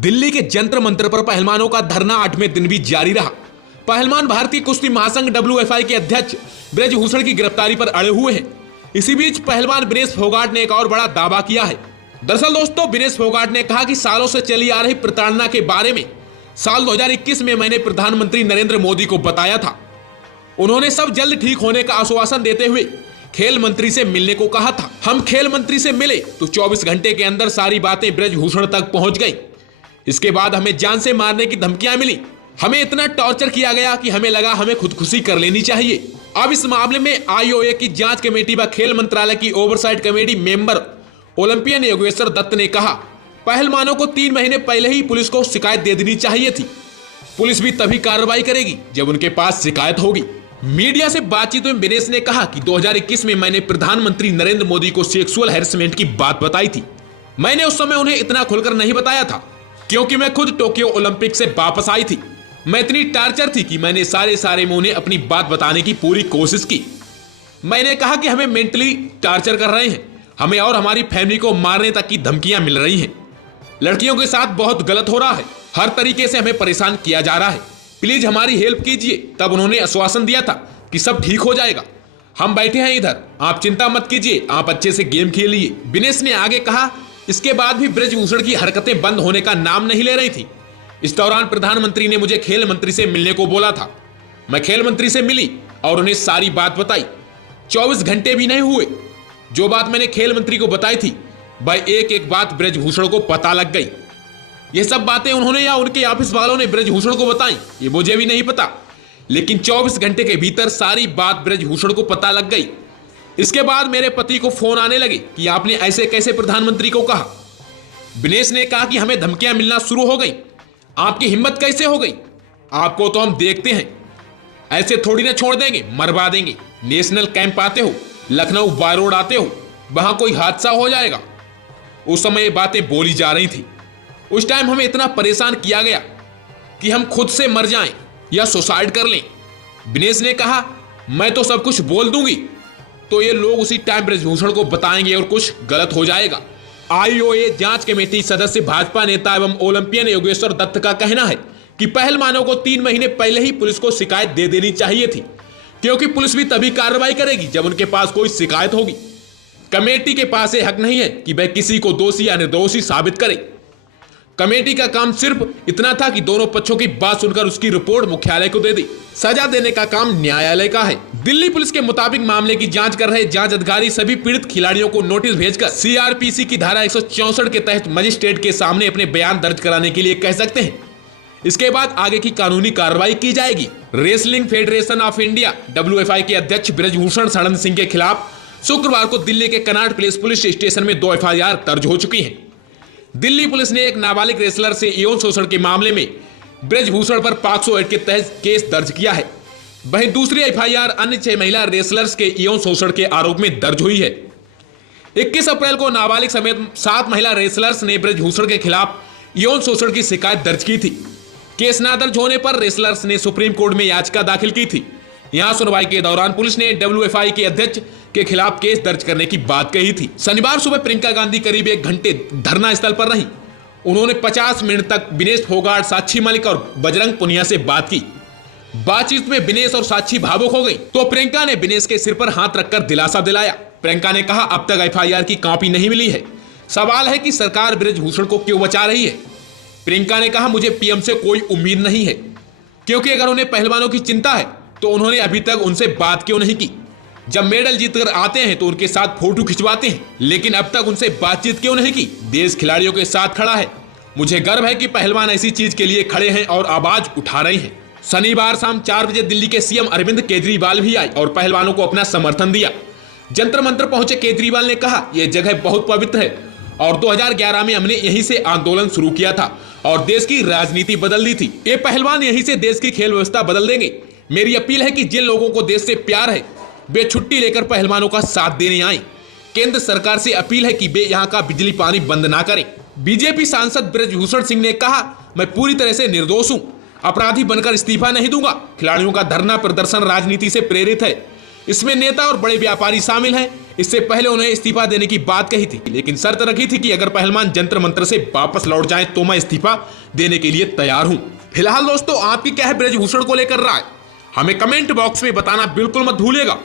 दिल्ली के जंतर मंतर पर पहलवानों का धरना 8वें दिन भी जारी रहा। पहलवान भारतीय कुश्ती महासंघ WFI के अध्यक्ष ब्रजभूषण की गिरफ्तारी पर अड़े हुए हैं। इसी बीच पहलवान विनेश फोगाट ने एक और बड़ा दावा किया है। दरअसल दोस्तों, विनेश फोगाट ने कहा कि सालों से चली आ रही प्रताड़ना के बारे में साल 2021 में मैंने प्रधानमंत्री नरेंद्र मोदी को बताया था। उन्होंने सब जल्द ठीक होने का आश्वासन देते हुए खेल मंत्री से मिलने को कहा था। हम खेल मंत्री से मिले तो 24 घंटे के अंदर सारी बातें ब्रजभूषण तक पहुंच गई। इसके बाद हमें जान से मारने की धमकियां मिली। हमें इतना टॉर्चर किया गया कि हमें लगा हमें खुदकुशी कर लेनी चाहिए। अब इस मामले में IOA की जांच कमेटी व खेल मंत्रालय की oversight committee member Olympian Yogeshwar Dutt ने कहा, पहलवानों को 3 महीने पहले ही पुलिस को शिकायत दे देनी चाहिए थी। पुलिस भी तभी कार्रवाई करेगी जब उनके पास शिकायत होगी। मीडिया से बातचीत में विनेश ने कहा कि 2021 में मैंने प्रधानमंत्री नरेंद्र मोदी को सेक्सुअल हैरेसमेंट की बात बताई थी। मैंने उस समय उन्हें इतना खुलकर नहीं बताया था क्योंकि मैं खुद टोक्यो ओलंपिक से वापस आई थी। मैं इतनी टार्चर थी कि मैंने सारे में उन्हें अपनी बात बताने की पूरी कोशिश की। मैंने कहा कि हमें मेंटली टार्चर कर रहे हैं, हमें और हमारी फैमिली को मारने तक की धमकियां मिल रही हैं। लड़कियों के साथ बहुत गलत हो रहा है, हर तरीके से हमें परेशान किया जा रहा है, प्लीज हमारी हेल्प कीजिए। तब उन्होंने आश्वासन दिया था कि सब ठीक हो जाएगा, हम बैठे हैं इधर, आप चिंता मत कीजिए, आप अच्छे से गेम खेलिए। विनेश ने आगे कहा, इसके बाद भी ब्रजभूषण की हरकतें बंद होने का नाम नहीं ले रही थी। इस दौरान प्रधानमंत्री ने मुझे खेल मंत्री से मिलने को बोला था। मैं खेल मंत्री से मिली और उन्हें सारी बात बताई। 24 घंटे भी नहीं हुए, जो बात मैंने खेल मंत्री को बताई थी वह एक एक बात ब्रजभूषण को पता लग गई। ये सब बातें उन्होंने या उनके ऑफिस वालों ने ब्रजभूषण को बताई, ये मुझे भी नहीं पता, लेकिन 24 घंटे के भीतर सारी बात ब्रजभूषण को पता लग गई। इसके बाद मेरे पति को फोन आने लगे कि आपने ऐसे कैसे प्रधानमंत्री को कहा। विनेश ने कहा कि हमें धमकियां मिलना शुरू हो गई। आपकी हिम्मत कैसे हो गई? आपको तो हम देखते हैं, ऐसे थोड़ी ना छोड़ देंगे, मरवा देंगे। नेशनल कैंप आते हो, लखनऊ बाय रोड आते हो, वहां कोई हादसा हो जाएगा। उस समय ये बातें बोली जा रही थी। उस टाइम हमें इतना परेशान किया गया कि हम खुद से मर जाएं या सुसाइड कर लें। विनेश ने कहा, मैं तो सब कुछ बोल दूंगी तो ये लोग उसी टाइम ब्रजभूषण को बताएंगे और कुछ गलत हो जाएगा। IOA जांच कमेटी सदस्य भाजपा नेता एवं ओलंपियन योगेश्वर दत्त का कहना है कि पहलवानों को 3 महीने पहले ही पुलिस को शिकायत दे देनी चाहिए थी, क्योंकि पुलिस भी तभी कार्रवाई करेगी जब उनके पास कोई शिकायत होगी। कमेटी के पास ये हक नहीं है कि वह किसी को दोषी या निर्दोषी साबित करे। कमेटी का काम सिर्फ इतना था कि दोनों पक्षों की बात सुनकर उसकी रिपोर्ट मुख्यालय को दे दी। सजा देने का काम न्यायालय का है। दिल्ली पुलिस के मुताबिक मामले की जांच कर रहे जांच अधिकारी सभी पीड़ित खिलाड़ियों को नोटिस भेजकर CRPC की धारा 164 के तहत मजिस्ट्रेट के सामने अपने बयान दर्ज कराने के लिए कह सकते हैं। इसके बाद आगे की कानूनी कार्रवाई की जाएगी। Wrestling federation of India WFI के अध्यक्ष ब्रजभूषण सड़न सिंह के खिलाफ शुक्रवार को दिल्ली के कनॉट प्लेस पुलिस स्टेशन में 2 FIR दर्ज हो चुकी हैं। दिल्ली पुलिस ने एक नाबालिग रेसलर से यौन शोषण के मामले में ब्रजभूषण पर POCSO एक्ट के तहत केस दर्ज किया है। वहीं दूसरी FIR अन्य 6 महिला रेसलर्स के यौन शोषण के आरोप में दर्ज हुई है। 21 अप्रैल को नाबालिग समेत 7 महिला रेसलर्स ने ब्रजभूषण के खिलाफ यौन शोषण की शिकायत दर्ज की थी। केस न दर्ज होने पर रेसलर्स ने सुप्रीम कोर्ट में याचिका दाखिल की थी। यहां सुनवाई के दौरान पुलिस ने WFI के अध्यक्ष के खिलाफ केस दर्ज करने की बात कही थी। शनिवार सुबह प्रियंका गांधी करीब 1 घंटे धरना स्थल पर रही। उन्होंने 50 मिनट तक विनेश फोगाट, साक्षी मलिक और बजरंग पुनिया से बात की। बातचीत में विनेश और साक्षी भावुक हो गई तो प्रियंका ने विनेश के सिर पर हाथ रखकर दिलासा दिलाया। प्रियंका ने कहा, अब तक FIR की कॉपी नहीं मिली है, सवाल है कि सरकार ब्रजभूषण को क्यों बचा रही है। प्रियंका ने कहा, मुझे PM से कोई उम्मीद नहीं है, क्योंकि अगर उन्हें पहलवानों की चिंता है तो उन्होंने अभी तक उनसे बात क्यों नहीं की। जब मेडल जीतकर आते हैं तो उनके साथ फोटो खिंचवाते हैं, लेकिन अब तक उनसे बातचीत क्यों नहीं की। देश खिलाड़ियों के साथ खड़ा है, मुझे गर्व है कि पहलवान ऐसी चीज के लिए खड़े हैं और आवाज उठा रहे हैं। शनिवार शाम 4 बजे दिल्ली के CM अरविंद केजरीवाल भी आए और पहलवानों को अपना समर्थन दिया। जंतर मंतर पहुंचे केजरीवाल ने कहा, यह जगह बहुत पवित्र है और 2011 में हमने यहीं से आंदोलन शुरू किया था और देश की राजनीति बदल दी थी। ये पहलवान यहीं से देश की खेल व्यवस्था बदल देंगे। मेरी अपील है कि जिन लोगों को देश से प्यार है वे छुट्टी लेकर पहलवानों का साथ देने आए। केंद्र सरकार से अपील है कि वे यहाँ का बिजली पानी बंद ना करें। बीजेपी सांसद ब्रजभूषण सिंह ने कहा, मैं पूरी तरह से निर्दोष हूं, अपराधी बनकर इस्तीफा नहीं दूंगा। खिलाड़ियों का धरना प्रदर्शन राजनीति से प्रेरित है, इसमें नेता और बड़े व्यापारी शामिल हैं। इससे पहले उन्हें इस्तीफा देने की बात कही थी, लेकिन शर्त रखी थी कि अगर पहलवान जंतर मंत्र से वापस लौट जाएं तो मैं इस्तीफा देने के लिए तैयार हूं। फिलहाल दोस्तों आपकी क्या है ब्रजभूषण को लेकर राय, हमें कमेंट बॉक्स में बताना बिल्कुल मत भूलिएगा।